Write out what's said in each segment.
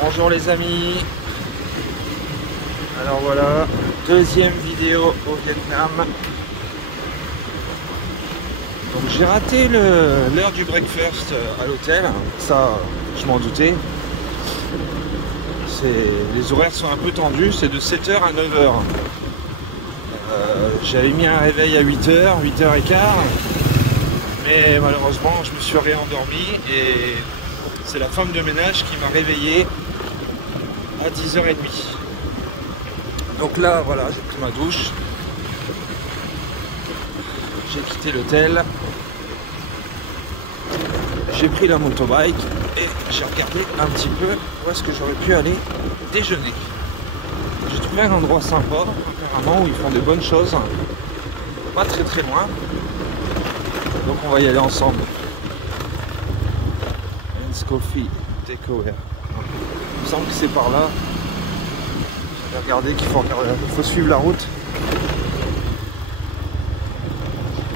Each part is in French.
Bonjour les amis, alors voilà, deuxième vidéo au Vietnam. Donc j'ai raté l'heure du breakfast à l'hôtel, ça je m'en doutais. Les horaires sont un peu tendus, c'est de 7h à 9h. J'avais mis un réveil à 8h, 8h15, mais malheureusement je me suis réendormi et c'est la femme de ménage qui m'a réveillé à 10h30. Donc là voilà, j'ai pris ma douche, j'ai quitté l'hôtel, j'ai pris la motobike et j'ai regardé un petit peu où est-ce que j'aurais pu aller déjeuner. J'ai trouvé un endroit sympa apparemment où ils font des bonnes choses, pas très très loin, donc on va y aller ensemble. Men's Coffee Takeaway. Il me semble que c'est par là. J'avais regardé qu'il faut suivre la route.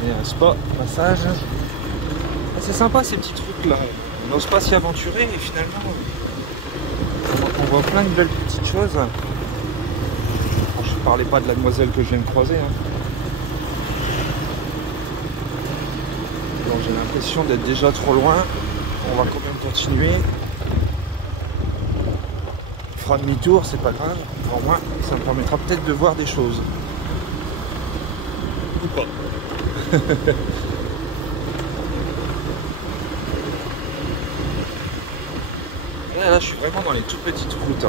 Il y a un spa, massage. Ah, c'est sympa ces petits trucs là. On n'ose pas s'y aventurer et finalement on voit plein de belles petites choses. Bon, je ne parlais pas de la demoiselle que je viens de croiser. Donc j'ai l'impression d'être déjà trop loin. On va quand même continuer. On fera demi-tour, c'est pas grave. Au moins, ça me permettra peut-être de voir des choses. Ou pas. Là, je suis vraiment dans les toutes petites routes.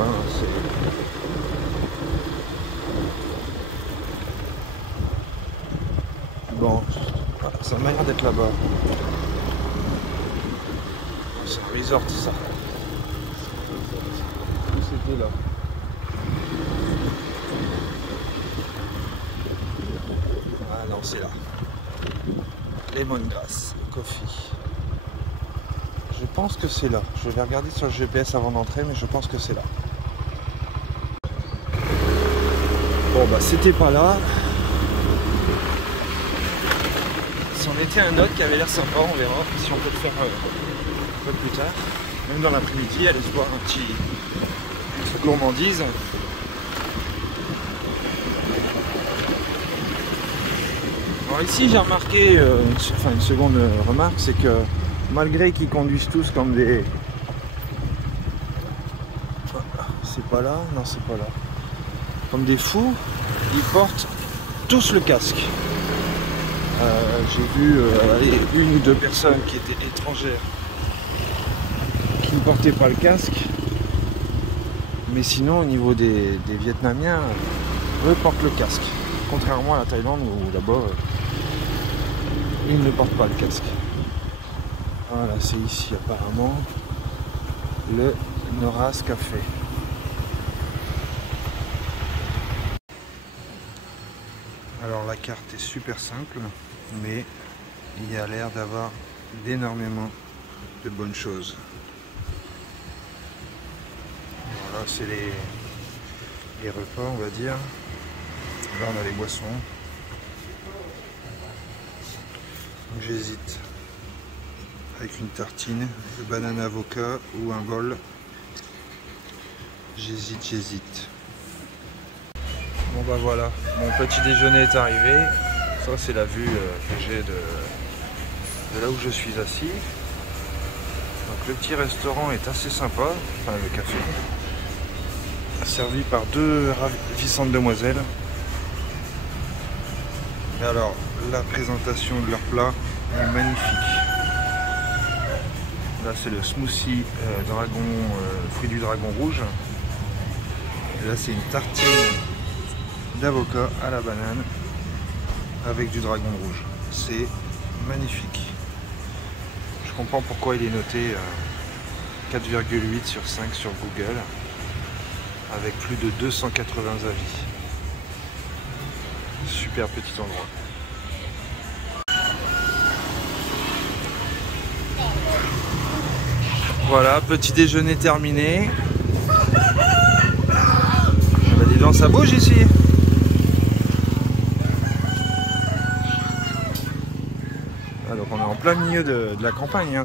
Bon, ça m'a l'air d'être là-bas. C'est un resort, ça. C'était là. Ah non, c'est là. Lemongrass Coffee. Je pense que c'est là. Je vais regarder sur le GPS avant d'entrer, mais je pense que c'est là. Bon bah c'était pas là. C'en était un autre qui avait l'air sympa, on verra si on peut le faire un peu plus tard. Même dans l'après-midi, aller se boire une petite gourmandise. Alors ici j'ai remarqué, une seconde remarque, c'est que malgré qu'ils conduisent tous comme des... C'est pas là? Non, c'est pas là. Comme des fous, ils portent tous le casque. J'ai vu une ou deux personnes qui étaient étrangères qui ne portaient pas le casque. Mais sinon, au niveau des Vietnamiens, eux portent le casque. Contrairement à la Thaïlande où là-bas, ils ne portent pas le casque. Voilà, c'est ici apparemment le Noras Café. Alors la carte est super simple, mais il y a l'air d'avoir énormément de bonnes choses. Voilà, c'est les repas, on va dire. Là on a les boissons. J'hésite avec une tartine de banane avocat ou un bol. J'hésite. Bon bah voilà, mon petit déjeuner est arrivé. Ça c'est la vue que j'ai de là où je suis assis. Donc le petit restaurant est assez sympa, enfin le café. Servi par deux ravissantes demoiselles. Et alors la présentation de leur plat est magnifique. Là c'est le smoothie dragon, fruit du dragon rouge. Et là c'est une tartine d'avocat à la banane avec du dragon rouge. C'est magnifique. Je comprends pourquoi il est noté 4,8 sur 5 sur Google avec plus de 280 avis. Super petit endroit. Voilà, petit déjeuner terminé. Ah bah dis donc, ça bouge ici. Ah, donc on est en plein milieu de la campagne, hein.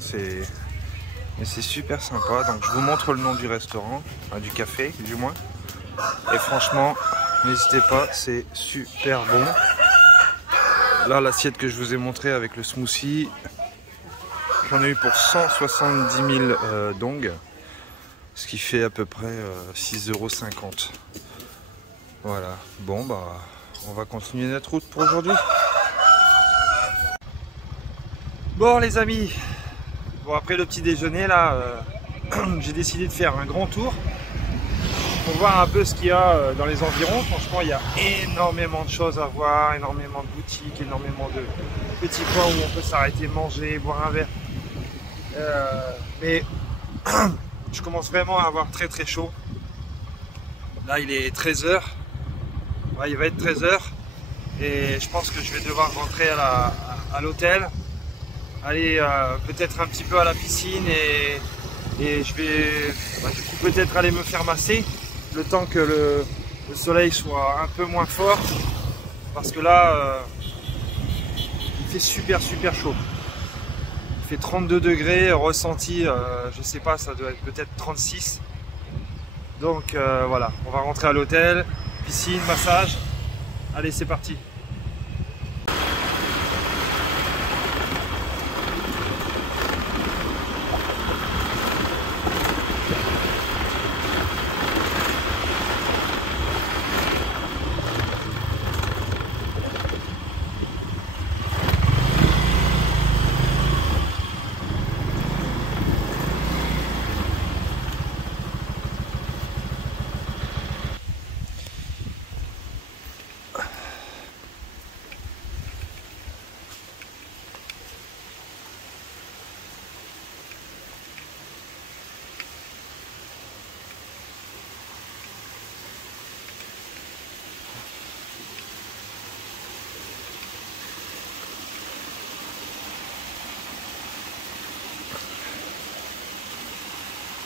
Mais c'est super sympa. Donc je vous montre le nom du restaurant, du café du moins. Et franchement, n'hésitez pas, c'est super bon. Là, l'assiette que je vous ai montrée avec le smoothie, j'en ai eu pour 170 000 dongs, ce qui fait à peu près 6,50 €. Voilà, bon bah on va continuer notre route pour aujourd'hui. Bon les amis, bon après le petit déjeuner là, j'ai décidé de faire un grand tour pour voir un peu ce qu'il y a dans les environs. Franchement il y a énormément de choses à voir, énormément de boutiques, énormément de petits coins où on peut s'arrêter, manger, boire un verre. Mais je commence vraiment à avoir très très chaud. Là il est 13 h. Ouais, il va être 13 h. Et je pense que je vais devoir rentrer à l'hôtel. Aller peut-être un petit peu à la piscine et je vais du coup peut-être aller me faire masser le temps que le soleil soit un peu moins fort. Parce que là, il fait super chaud. Il fait 32 degrés, ressenti, je sais pas, ça doit être peut-être 36. Donc voilà, on va rentrer à l'hôtel, piscine, massage. Allez, c'est parti.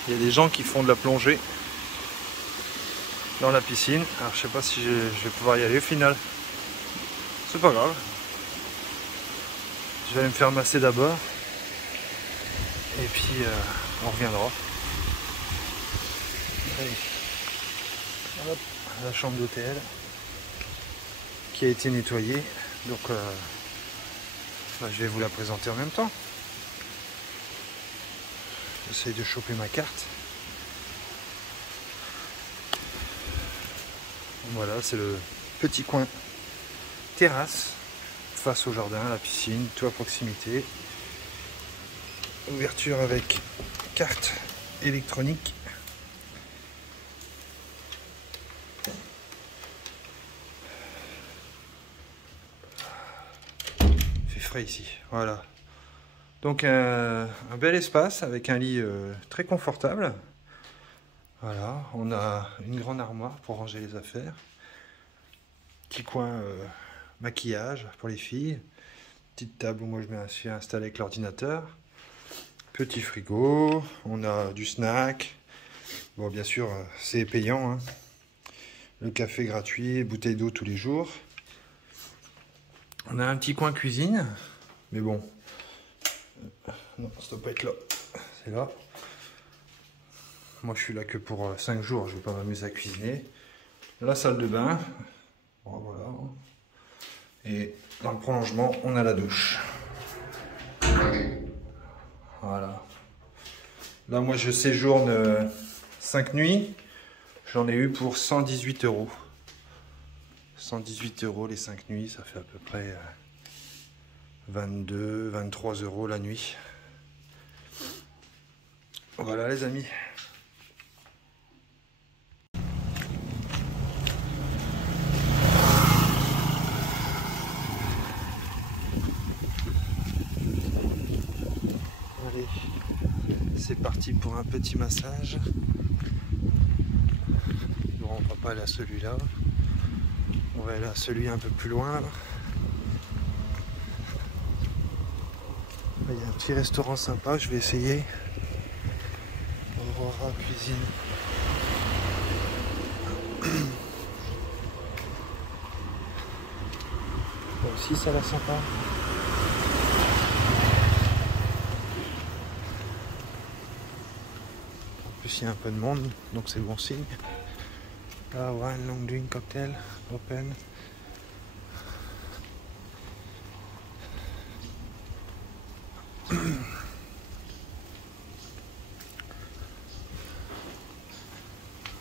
Il y a des gens qui font de la plongée dans la piscine. Alors je sais pas si je vais pouvoir y aller au final. C'est pas grave. Je vais aller me faire masser d'abord. Et puis on reviendra. Allez. Hop, la chambre d'hôtel qui a été nettoyée. Donc je vais vous la présenter en même temps. J'essaye de choper ma carte. Voilà, c'est le petit coin terrasse face au jardin, à la piscine, tout à proximité. Ouverture avec carte électronique. Il fait frais ici, voilà. Donc un bel espace avec un lit très confortable. Voilà, on a une grande armoire pour ranger les affaires. Petit coin maquillage pour les filles. Petite table où moi je me suis installé avec l'ordinateur. Petit frigo, on a du snack. Bon bien sûr c'est payant, hein. Le café gratuit, bouteille d'eau tous les jours. On a un petit coin cuisine, mais bon. Non, ça doit pas être là. C'est là. Moi je suis là que pour 5 jours, je vais pas m'amuser à cuisiner. La salle de bain. Bon, voilà. Et dans le prolongement, on a la douche. Voilà. Là moi je séjourne 5 nuits. J'en ai eu pour 118 €. 118 € les 5 nuits, ça fait à peu près 22, 23 € la nuit. Voilà les amis. Allez, c'est parti pour un petit massage. Bon, on va pas aller à celui-là. On va aller à celui un peu plus loin. Là. Il y a un petit restaurant sympa, je vais essayer. Aurora Cuisine. Là aussi ça a l'air sympa. En plus il y a un peu de monde, donc c'est bon signe. Là, wine, long drink, cocktail, open. Je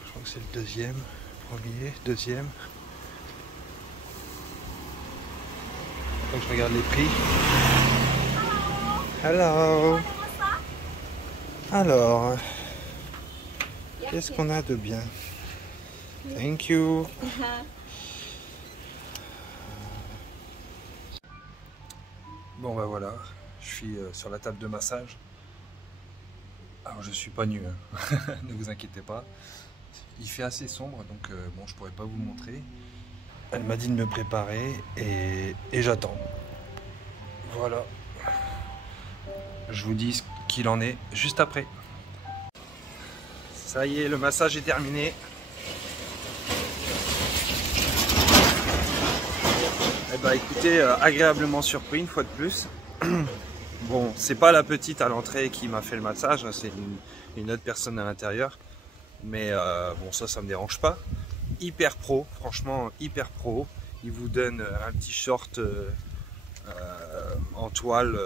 crois que c'est le deuxième, premier, deuxième. Faut que je regarde les prix. Hello. Alors, qu'est-ce qu'on a de bien? Thank you. Bon bah voilà, je suis sur la table de massage. Alors je suis pas nu, hein. Ne vous inquiétez pas. Il fait assez sombre, donc bon, je pourrais pas vous montrer. Elle m'a dit de me préparer et j'attends. Voilà. Je vous dis ce qu'il en est juste après. Ça y est, le massage est terminé. Eh ben écoutez, agréablement surpris une fois de plus. Bon, c'est pas la petite à l'entrée qui m'a fait le massage, c'est une autre personne à l'intérieur. Mais bon, ça me dérange pas. Hyper pro, franchement hyper pro. Il vous donne un petit short en toile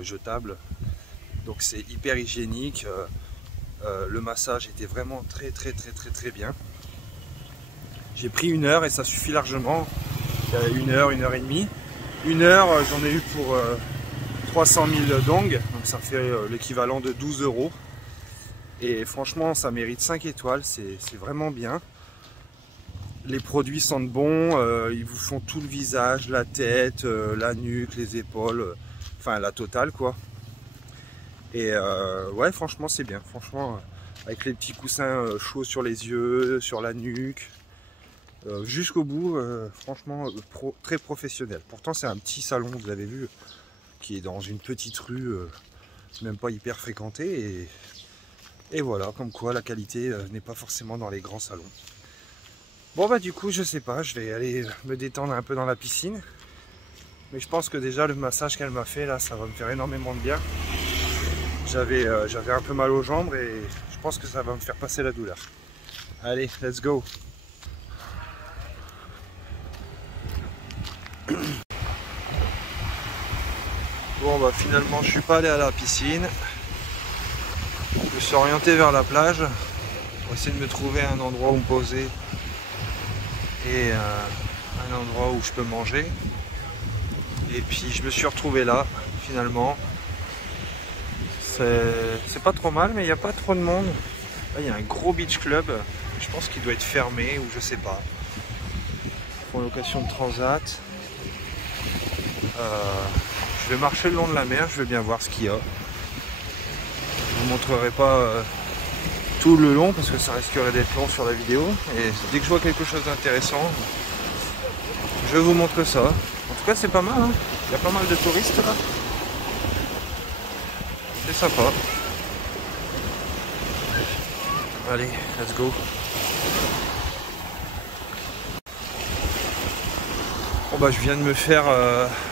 jetable. Donc c'est hyper hygiénique. Le massage était vraiment très bien. J'ai pris 1 heure et ça suffit largement. 1 heure, 1 heure et demie. 1 heure, j'en ai eu pour 300 000 dong, donc ça fait l'équivalent de 12 €. Et franchement, ça mérite 5 étoiles, c'est vraiment bien. Les produits sentent bon, ils vous font tout le visage, la tête, la nuque, les épaules, enfin la totale quoi. Et ouais, franchement c'est bien, franchement avec les petits coussins chauds sur les yeux, sur la nuque. Jusqu'au bout, franchement très professionnel. Pourtant c'est un petit salon, vous avez vu, qui est dans une petite rue, même pas hyper fréquentée. Et voilà, comme quoi la qualité n'est pas forcément dans les grands salons. Bon bah du coup je sais pas, je vais aller me détendre un peu dans la piscine. Mais je pense que déjà le massage qu'elle m'a fait là, ça va me faire énormément de bien. J'avais un peu mal aux jambes et je pense que ça va me faire passer la douleur. Allez, let's go! Bon bah finalement je suis pas allé à la piscine. Je me suis orienté vers la plage pour essayer de me trouver un endroit où me poser et un endroit où je peux manger. Et puis je me suis retrouvé là finalement. C'est pas trop mal, mais il n'y a pas trop de monde. Là il y a un gros beach club, je pense qu'il doit être fermé ou je sais pas. Pour location de transat. Je vais marcher le long de la mer, je vais bien voir ce qu'il y a. Je vous montrerai pas tout le long parce que ça risquerait d'être long sur la vidéo. Et dès que je vois quelque chose d'intéressant, je vous montre ça. En tout cas c'est pas mal, hein. Il y a pas mal de touristes là. C'est sympa. Allez, let's go. Bon bah je viens de me faire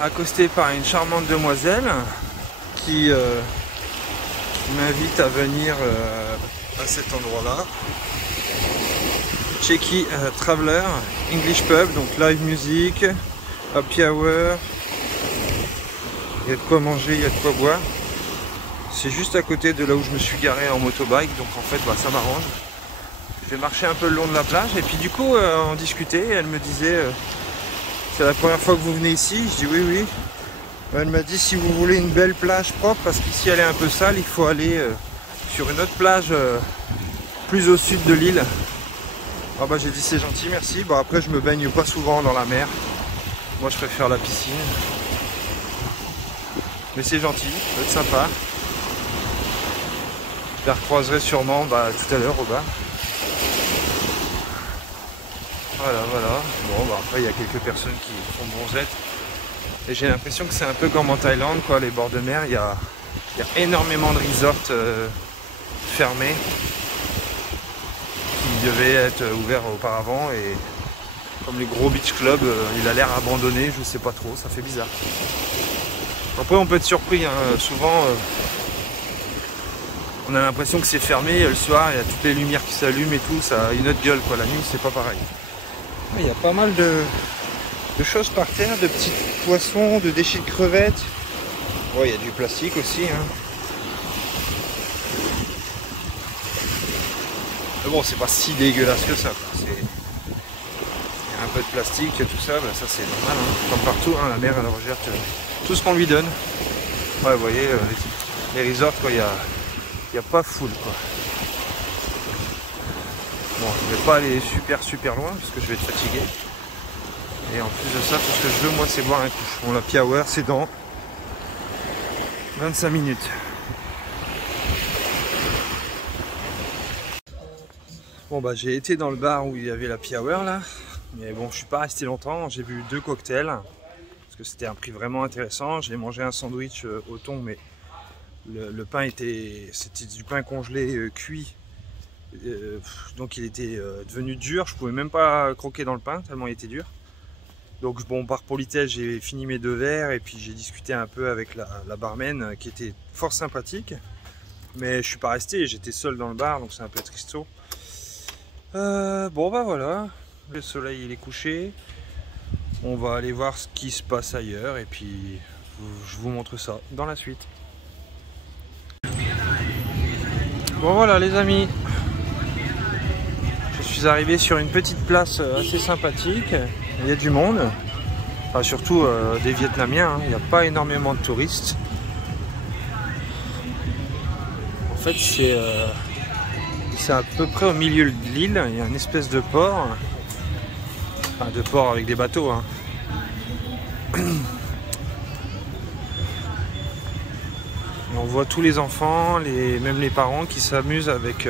accoster par une charmante demoiselle qui m'invite à venir à cet endroit-là. Cheeky Traveler, English Pub, donc live music, happy hour. Il y a de quoi manger, il y a de quoi boire. C'est juste à côté de là où je me suis garé en motobike, donc en fait bah, ça m'arrange. Je vais marcher un peu le long de la plage et puis du coup on discutait, elle me disait c'est la première fois que vous venez ici? Je dis oui oui. Elle m'a dit si vous voulez une belle plage propre, parce qu'ici elle est un peu sale, il faut aller sur une autre plage plus au sud de l'île. Ah bah j'ai dit c'est gentil, merci. Bon après je me baigne pas souvent dans la mer. Moi je préfère la piscine. Mais c'est gentil, ça va être sympa. Je les recroiserai sûrement tout à l'heure au bar. Voilà. Bon bah après il y a quelques personnes qui font bronzette. Et j'ai l'impression que c'est un peu comme en Thaïlande quoi, les bords de mer, il y a énormément de resorts fermés qui devaient être ouverts auparavant et comme les gros beach clubs, il a l'air abandonné, je sais pas trop, ça fait bizarre. Après on peut être surpris, hein. Souvent on a l'impression que c'est fermé le soir, il y a toutes les lumières qui s'allument et tout, ça a une autre gueule quoi, la nuit c'est pas pareil. Il y a pas mal de choses par terre, de petits poissons, de déchets de crevettes. Oh, il y a du plastique aussi, hein. Mais bon, c'est pas si dégueulasse que ça. Il y a un peu de plastique et tout ça, ça c'est normal, hein. Comme partout, hein, la mer elle rejette tout ce qu'on lui donne. Ouais, vous voyez, les resorts, quoi, il y a pas full, quoi. Bon, je vais pas aller super loin parce que je vais être fatigué. Et en plus de ça, tout ce que je veux, moi, c'est boire un coup. Bon, la happy hour, c'est dans 25 minutes. Bon, bah, j'ai été dans le bar où il y avait la happy hour, là. Mais bon, je suis pas resté longtemps. J'ai bu 2 cocktails. Parce que c'était un prix vraiment intéressant. J'ai mangé un sandwich au thon, mais le pain c'était du pain congelé cuit. Donc il était devenu dur. Je pouvais même pas croquer dans le pain, tellement il était dur. Donc bon, par politesse, j'ai fini mes 2 verres et puis j'ai discuté un peu avec la barman qui était fort sympathique. Mais je suis pas resté, j'étais seul dans le bar, donc c'est un peu tristo. Bon bah voilà, le soleil il est couché. On va aller voir ce qui se passe ailleurs et puis je vous montre ça dans la suite. Bon voilà les amis, je suis arrivé sur une petite place assez sympathique. Il y a du monde, enfin, surtout des Vietnamiens, hein. Il n'y a pas énormément de touristes. En fait c'est à peu près au milieu de l'île, il y a une espèce de port. Enfin de port avec des bateaux, hein. Et on voit tous les enfants, même les parents qui s'amusent avec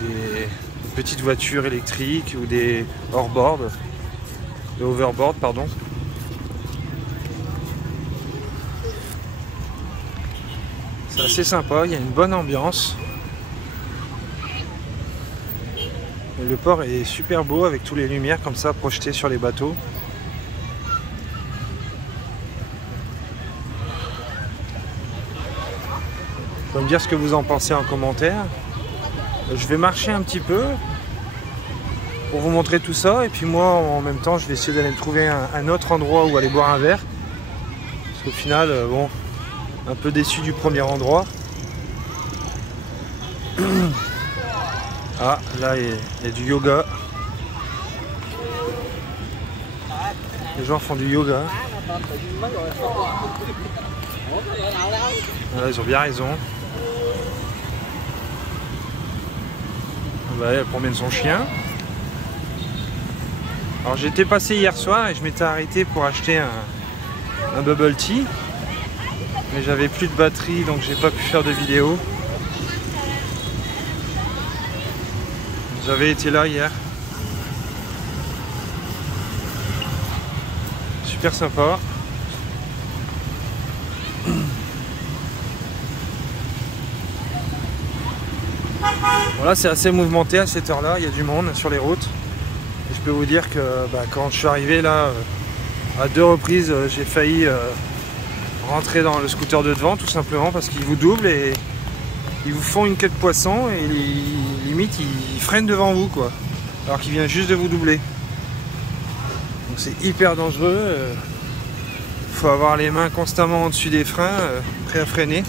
des petites voitures électriques ou des hoverboard, pardon. C'est assez sympa, il y a une bonne ambiance. Et le port est super beau avec toutes les lumières comme ça projetées sur les bateaux. Vous pouvez me dire ce que vous en pensez en commentaire. Je vais marcher un petit peu pour vous montrer tout ça et puis moi en même temps je vais essayer d'aller trouver un autre endroit où aller boire un verre parce qu'au final bon, un peu déçu du premier endroit. Ah là il y a du yoga, les gens font du yoga. Là, ils ont bien raison. Bah, elle promène son chien. Alors j'étais passé hier soir et je m'étais arrêté pour acheter un bubble tea. Mais j'avais plus de batterie donc j'ai pas pu faire de vidéo. J'avais été là hier. Super sympa. Voilà, c'est assez mouvementé à cette heure-là, il y a du monde sur les routes. Et je peux vous dire que quand je suis arrivé là, à 2 reprises, j'ai failli rentrer dans le scooter de devant, tout simplement parce qu'ils vous doublent et ils vous font une queue de poisson et limite ils freinent devant vous, quoi. Alors qu'ils viennent juste de vous doubler. Donc c'est hyper dangereux. Il faut avoir les mains constamment au-dessus des freins, prêt à freiner.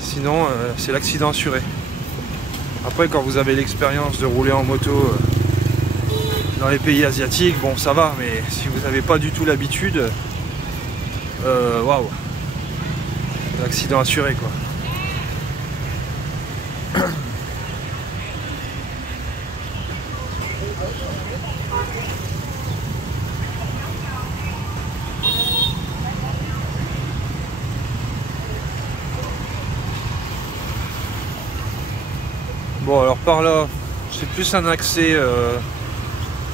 Sinon, c'est l'accident assuré. Après, quand vous avez l'expérience de rouler en moto dans les pays asiatiques, bon ça va, mais si vous n'avez pas du tout l'habitude, waouh, l'accident assuré quoi. Bon, alors par là, c'est plus un accès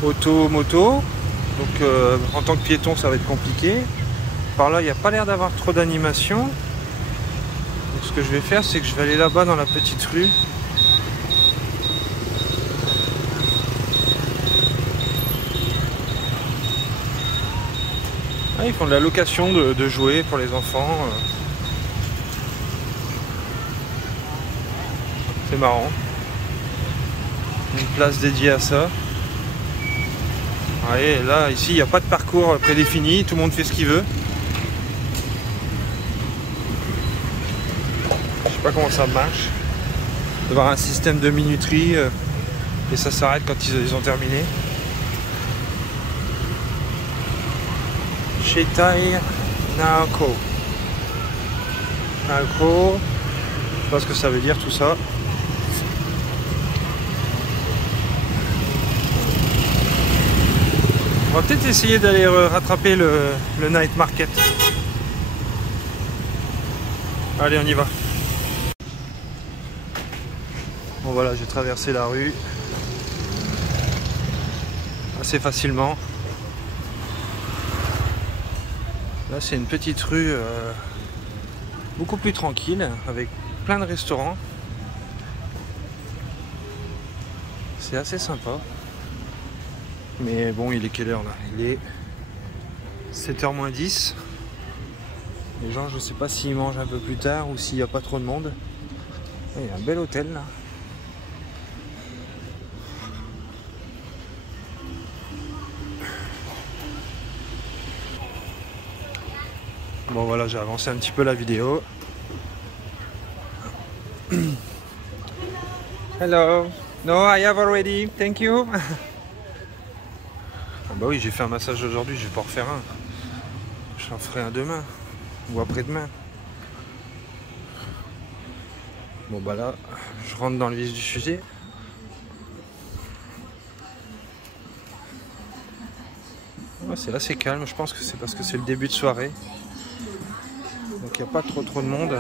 auto-moto. Donc en tant que piéton, ça va être compliqué. Par là, il n'y a pas l'air d'avoir trop d'animation. Donc ce que je vais faire, c'est que je vais aller là-bas dans la petite rue. Ah, ils font de la location de jouets pour les enfants. C'est marrant. Une place dédiée à ça. Ouais, là, ici, il n'y a pas de parcours prédéfini, tout le monde fait ce qu'il veut. Je sais pas comment ça marche. Il doit y avoir un système de minuterie et ça s'arrête quand ils ont terminé. Shetai Naoko. Naoko, je sais pas ce que ça veut dire tout ça. On va peut-être essayer d'aller rattraper le night market. Allez, on y va. Bon voilà, j'ai traversé la rue assez facilement. Là, c'est une petite rue beaucoup plus tranquille, avec plein de restaurants. C'est assez sympa. Mais bon, il est quelle heure là? Il est 7h moins 10. Les gens, je sais pas s'ils mangent un peu plus tard ou s'il n'y a pas trop de monde. Il y a un bel hôtel là. Bon voilà, j'ai avancé un petit peu la vidéo. Hello. No, I have already. Thank you. Ah bah oui, j'ai fait un massage aujourd'hui, je vais pas en refaire un. J'en ferai un demain ou après-demain. Bon bah là, je rentre dans le vif du sujet. Ouais, c'est assez calme, je pense que c'est parce que c'est le début de soirée. Donc il n'y a pas trop de monde.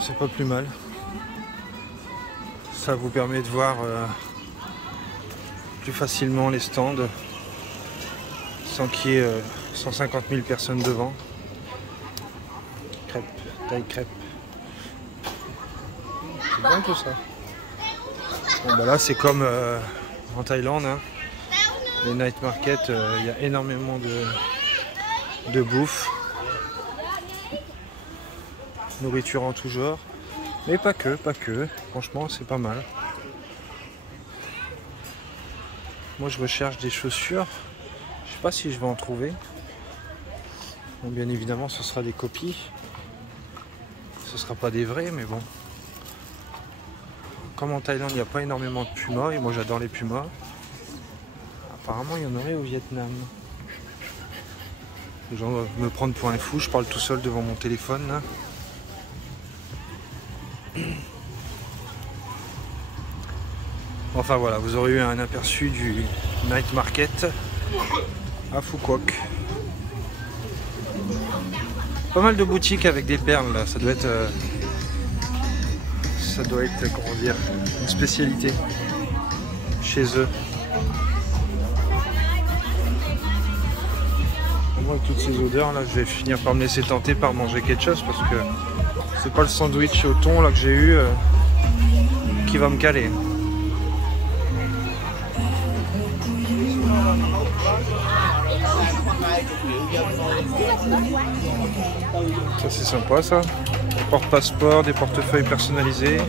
C'est pas plus mal. Ça vous permet de voir plus facilement les stands sans qu'il y ait 150 000 personnes devant. Crêpes, taille crêpe. C'est bon tout ça. Bon bah là c'est comme en Thaïlande, hein. Les night market, il y a énormément de bouffe. Nourriture en tout genre. Mais pas que. Franchement, c'est pas mal. Moi, je recherche des chaussures. Je sais pas si je vais en trouver. Bon, bien évidemment, ce sera des copies. Ce sera pas des vrais, mais bon. Comme en Thaïlande, il n'y a pas énormément de pumas. Et moi, j'adore les pumas. Apparemment, il y en aurait au Vietnam. Les gens doivent me prendre pour un fou. Je parle tout seul devant mon téléphone, là. Enfin voilà, vous aurez eu un aperçu du night market à Phu Quoc. Pas mal de boutiques avec des perles là, ça doit être comment dire, une spécialité chez eux. Moi avec toutes ces odeurs là, je vais finir par me laisser tenter par manger quelque chose parce que c'est pas le sandwich au thon là que j'ai eu qui va me caler. Ça c'est sympa ça. Des porte-passeports, des portefeuilles personnalisés.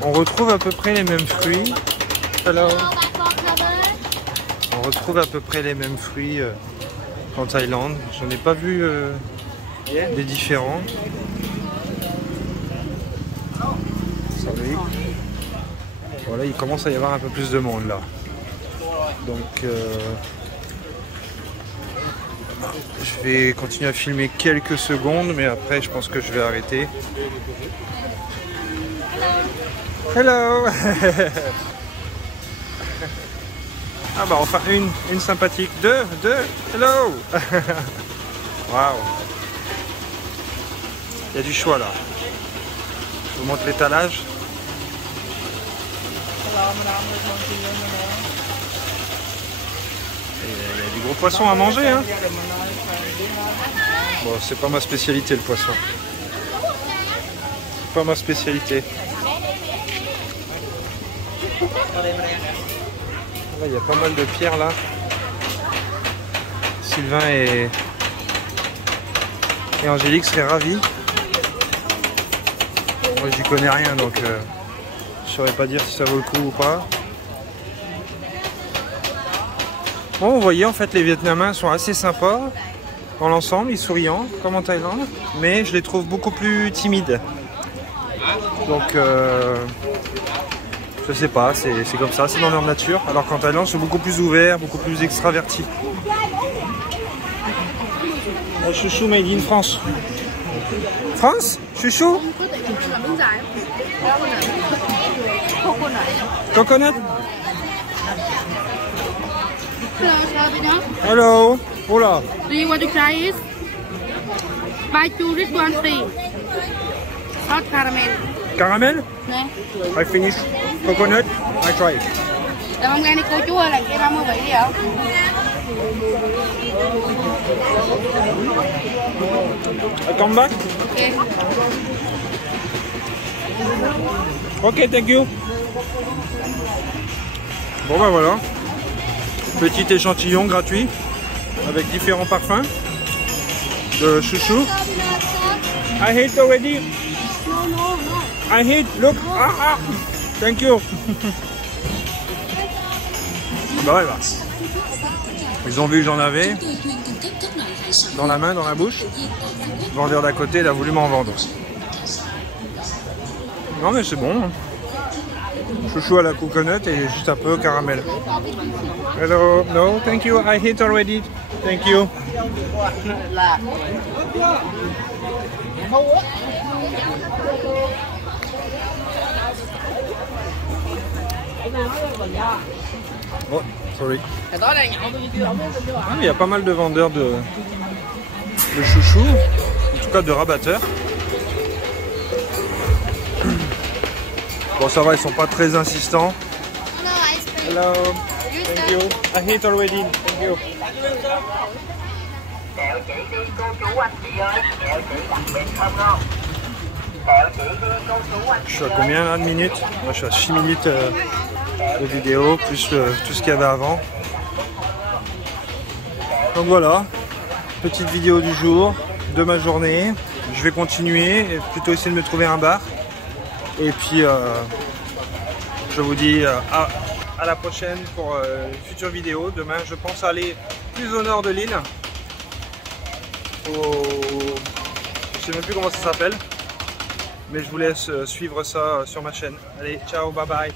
On retrouve à peu près les mêmes fruits. Hello. On retrouve à peu près les mêmes fruits qu'en Thaïlande. J'en ai pas vu des différents. Salut. Voilà, il commence à y avoir un peu plus de monde là. Donc Je vais continuer à filmer quelques secondes, mais après je pense que je vais arrêter. Hello. Ah bah enfin une sympathique. Deux. Hello. Waouh. Il y a du choix là. Je vous montre l'étalage. Il y a du gros poisson à manger, hein. Bon, c'est pas ma spécialité le poisson. C'est pas ma spécialité. Là, il y a pas mal de pierres là. Sylvain et Angélique seraient ravis. Moi j'y connais rien donc je saurais pas dire si ça vaut le coup ou pas. Bon, vous voyez en fait les Vietnamiens sont assez sympas dans l'ensemble, ils sont souriants comme en Thaïlande, mais je les trouve beaucoup plus timides. Donc je sais pas, c'est comme ça, c'est dans leur nature. Alors qu'en Thaïlande, ils sont beaucoup plus ouverts, beaucoup plus extravertis. Chouchou made in France. France? Chouchou? Coconut? Hello. Hola. Do you want to try it? Buy two, this one free. Hot caramel. Caramel? Nè. I finish. Coconut? I try it. Là không nghe đi cô chú ơi, lần kia 50 vị đi ạ. I come back? Ok. Ok, thank you. Bon bah voilà. Petit échantillon gratuit avec différents parfums de chouchou. I hate already. I hate. Look. Ah. Thank you. Bah ouais, bah. Ils ont vu que j'en avais dans la main, dans la bouche. Le vendeur d'à côté, il a voulu m'en vendre. Non mais c'est bon. Chouchou à la coconut et juste un peu au caramel. Hello, no, thank you. I hate already. Thank you. Oh, sorry. Ah, il y a pas mal de vendeurs de chouchous, en tout cas de rabatteurs. Bon, ça va, ils sont pas très insistants. Hello, thank you. I hate already. Thank you. Je suis à combien là de minutes? Moi je suis à 6 minutes de vidéo, plus tout ce qu'il y avait avant. Donc voilà, petite vidéo du jour, de ma journée. Je vais continuer et plutôt essayer de me trouver un bar. Et puis je vous dis à la prochaine pour une future vidéo. Demain je pense aller plus au nord de l'île. Je sais même plus comment ça s'appelle. Mais je vous laisse suivre ça sur ma chaîne. Allez, ciao, bye bye.